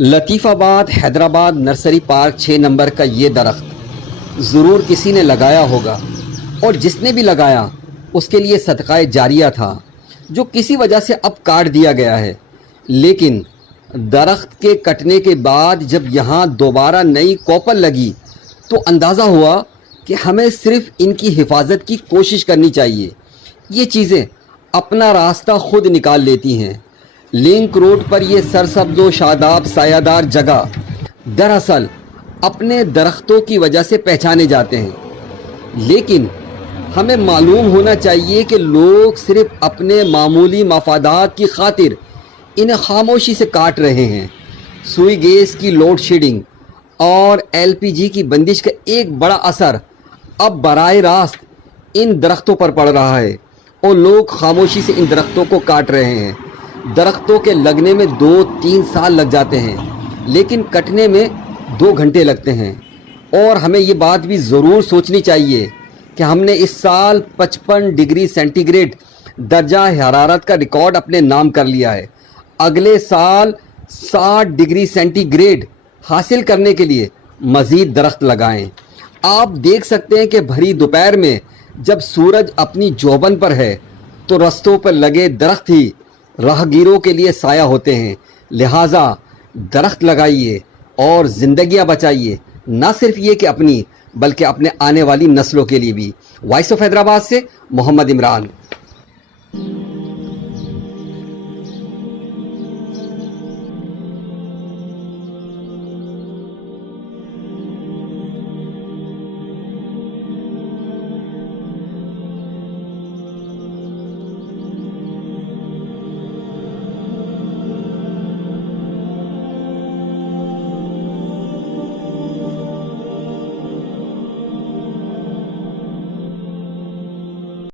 Latifabad Hyderabad nursery park 6 number का ये दरख्त ज़रूर किसी ने लगाया होगा और जिसने भी लगाया उसके लिए सदक़ाए जारिया था, जो किसी वजह से अब काट दिया गया है। लेकिन दरख्त के कटने के बाद जब यहाँ दोबारा नई कोपल लगी तो अंदाज़ा हुआ कि हमें सिर्फ़ इनकी हिफाजत की कोशिश करनी चाहिए। ये चीज़ें अपना रास्ता खुद निकाल लेती हैं। लिंक रोड पर यह सरसब्ज़ व शादाब सायादार जगह दरअसल अपने दरख्तों की वजह से पहचाने जाते हैं। लेकिन हमें मालूम होना चाहिए कि लोग सिर्फ अपने मामूली मफादात की खातिर इन्हें खामोशी से काट रहे हैं। सुई गैस की लोड शेडिंग और LPG की बंदिश का एक बड़ा असर अब बराह रास्त इन दरख्तों पर पड़ रहा है और लोग खामोशी से इन दरख्तों को काट रहे हैं। दरख्तों के लगने में 2-3 साल लग जाते हैं, लेकिन कटने में 2 घंटे लगते हैं। और हमें ये बात भी ज़रूर सोचनी चाहिए कि हमने इस साल 55 डिग्री सेंटीग्रेड दर्जा हरारत का रिकॉर्ड अपने नाम कर लिया है। अगले साल 60 डिग्री सेंटीग्रेड हासिल करने के लिए मज़ीद दरख्त लगाएं। आप देख सकते हैं कि भरी दोपहर में जब सूरज अपनी जोबन पर है तो रस्तों पर लगे दरख्त ही राहगीरों के लिए साया होते हैं। लिहाजा दरख्त लगाइए और ज़िंदगियां बचाइए, ना सिर्फ ये कि अपनी बल्कि अपने आने वाली नस्लों के लिए भी। वॉइस ऑफ हैदराबाद से मोहम्मद इमरान।